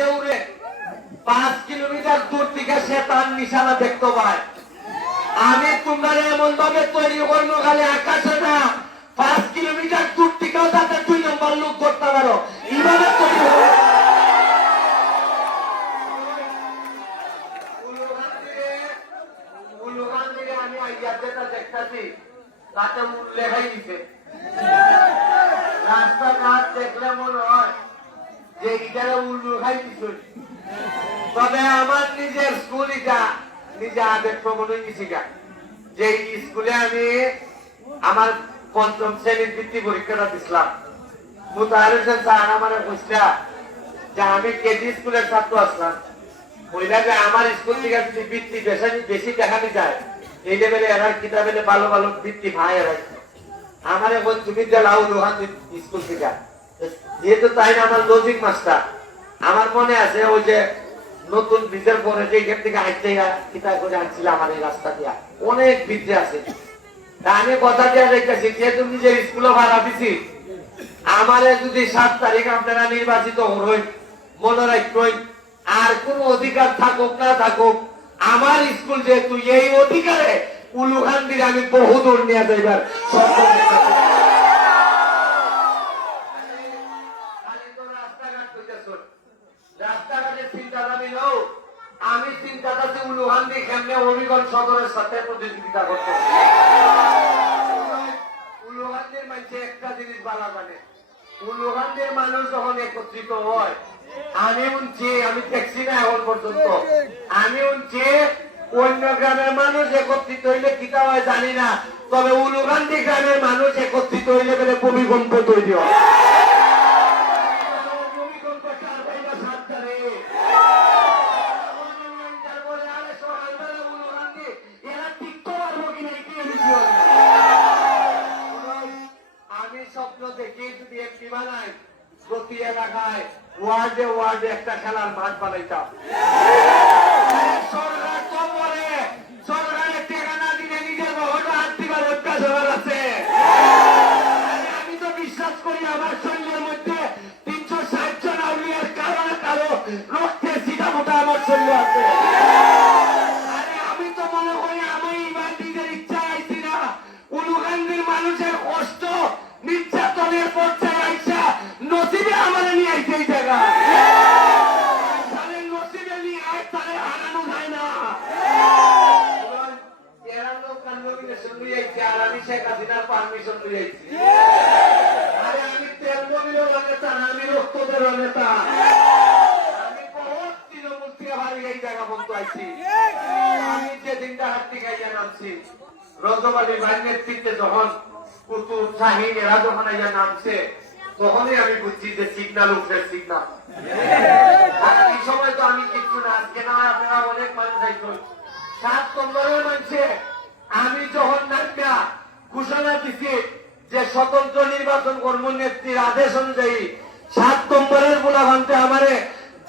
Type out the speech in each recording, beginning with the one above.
আকাশে উড়ে 5 কিলোমিটার দূর থেকে সে তার নিশানা দেখতে পায়। আমি তোমরা এমন ভাবে তৈরি করবো খালি আকাশে না 5 কিলোমিটার দূর থেকেও যাতে 2 নম্বর লোক করতে পারো এইভাবে তৈরি হবে। আমি আইয়াটা দেখতেছি তাতে লেখাই দিছে রাস্তাঘাট দেখলে মনে হয় যে ইটারে উল্লু খাই দিছ। তবে আমার নিজের স্কুল এটা নিজে আবেগ প্রবণ হয়ে গেছি যে স্কুলে আমি আমার 5ম শ্রেণীর বৃত্তি পরীক্ষাটা দিছিলাম। মুতাহার হোসেন স্যার আমার বুঝলা যে আমি কেজি স্কুলের ছাত্র আসলাম বইলা যে আমার স্কুল থেকে যদি বৃত্তি বেশি দেখানো যায় এই লেভেলে এরা কিতাবেলে ভালো ভালো বৃত্তি ভাই এরা আমার এখন তুমি লাউ রোহান স্কুল থেকে যেহেতু তাই না আমার লজিক মাস্টার আমার মনে আছে ওই যে নতুন ব্রিজের পরে যে এখান থেকে হাঁটতে কিতাব করে আনছিল আমার এই রাস্তা দিয়া অনেক বৃদ্ধি আছে। আমি কথা দিয়ে রেখেছি যেহেতু নিজের স্কুলে ভাড়া দিছি আমারে যদি 7 তারিখ আপনারা নির্বাচিত হই মনে রাখবেন আর কোন অধিকার থাকুক না থাকুক আমার স্কুল যেহেতু এই অধিকারে উলুখান দিয়ে আমি বহু দূর নিয়ে যাইবার রাস্তাঘাটের চিন্তা আমি নও আমি চিন্তা করছি উলুখান দিয়ে কেমনে হবিগঞ্জ সদরের সাথে প্রতিযোগিতা করতে। উলুখানদের মানুষ একটা জিনিস ভালো জানে উলুখানদের মানুষ যখন একত্রিত হয় আমি উনছি আমি দেখছি না এখন পর্যন্ত আমি উনছি অন্য গ্রামের মানুষ একত্রিত হইলে কিতা হয় জানি না তবে উলুখান্দি গ্রামের মানুষ একত্রিত হইলে বলে ভূমিকম্প তৈরি হয়। আমি স্বপ্ন দেখি যদি একটি বানাই প্রতি এলাকায় ওয়ার্ডে ওয়ার্ডে একটা খেলার মাঠ বানাইতাম। সরকার তো বলে সরকারের টেকা না দিলে নিজের ভবনটা হাত দিবার অভ্যাস হয়ে আছে। আমি তো বিশ্বাস করি আমার শরীরের মধ্যে 360 জন আউলিয়ার কারো না কারো রক্তে সিধা মোটা আমার শরীরে আছে। আমি তো মনে করি আমি এবার নিজের ইচ্ছা আইছি না উলুখান্দির মানুষের কষ্ট নির্যাতনের পর্যায়ে আইসা নসিবে আমার নিয়ে আইছে এই জায়গা নসিবে নিয়ে আয় তারে হারানো যায় না। এরা লোক কনভোকেশন নিয়ে আইছে আর আমি শেখ হাসিনার পারমিশন নিয়ে আইছি। আরে আমি তেল মবিলের নেতা না আমি রক্তদের নেতা আমি বহুত তৃণমূল থেকে হারিয়ে এই জায়গা বন্ধু আইছি। আমি যেদিনটা হাতি খাইয়া নামছি রজব আলী ভাইয়ের নেতৃত্বে যখন কুতুব শাহিন এরা যখন আইয়া নামছে তখনই আমি বুঝছি যে সিগন্যাল উঠে সিগন্যাল। এই সময় তো আমি কিচ্ছু না আজকে না আপনারা অনেক মানুষ আইসন 7 নম্বরের মানুষে আমি যখন নামটা ঘোষণা দিছি যে স্বতন্ত্র নির্বাচন কর্ম নেত্রীর আদেশ অনুযায়ী 7 নম্বরের গোলাভান্তে আমারে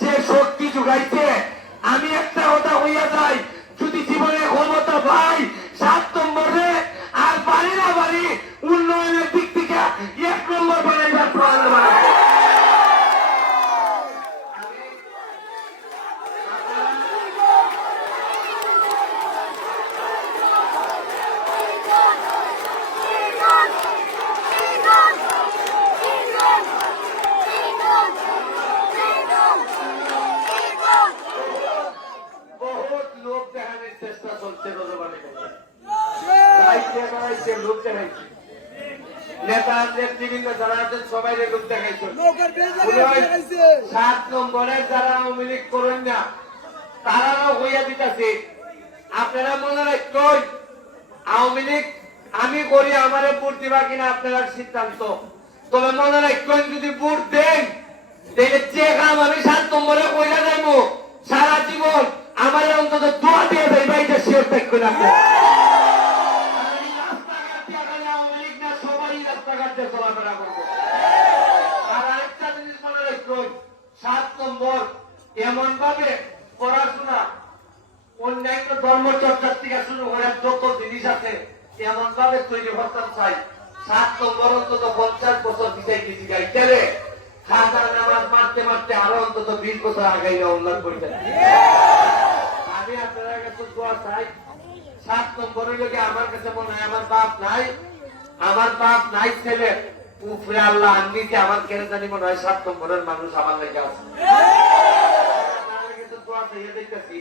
যে শক্তি যোগাইছে আমি একটা কথা হইয়া যাই যদি জীবনে ক্ষমতা পাই 7 নম্বরে আর বাড়ি না বাড়ি উন্নয়নের দিক থেকে 1 নম্বর বানাইবার প্রয়োজন। বহুত লোক দেখানোর চেষ্টা চলছে রজবানি লোক দেখাইছে নেতা নেতৃবৃন্দ যারা আছেন সবাই লোক দেখাইছে 7 নম্বরের যারা আওয়ামী লীগ করেন না তারাও হইয়া দিতেছে। আপনারা মনে রাখবেন আওয়ামী লীগ আমি করি আমারে ভোট দিবা কিনা আপনারা সিদ্ধান্ত। তবে মনে রাখবেন যদি ভোট দেন তাহলে যে কাম আমি 7 নম্বরে কইরা যাইব সারা জীবন আমার অন্তত দোয়া দিয়ে যাইবা এটা শিওর থাকবেন আপনি। চলাফেরা করবো আর আরেকটা জিনিস মনে রাখবেন 7 নম্বর এমন ভাবে পড়াশোনা অন্যান্য ধর্মচর্চার থেকে শুরু করে যত জিনিস আছে এমন ভাবে তৈরি করতে চাই 7 নম্বর অন্তত 50 বছর দিতে গেছি গাই গেলে খাজা নামাজ মারতে মারতে তে আরো অন্তত 20 বছর আগে উল্লেখ করতেন। আমি আপনার কাছে দোয়া চাই, 7 নম্বরে যদি আমার কাছে মনে হয় আমার বাপ নাই ছেলে উপরে আল্লাহ নিচে আমার কেন জানি মনে হয় 7 নম্বরের মানুষ আমার লেগে আছে। দোয়া চাইয়ে দেখতেছি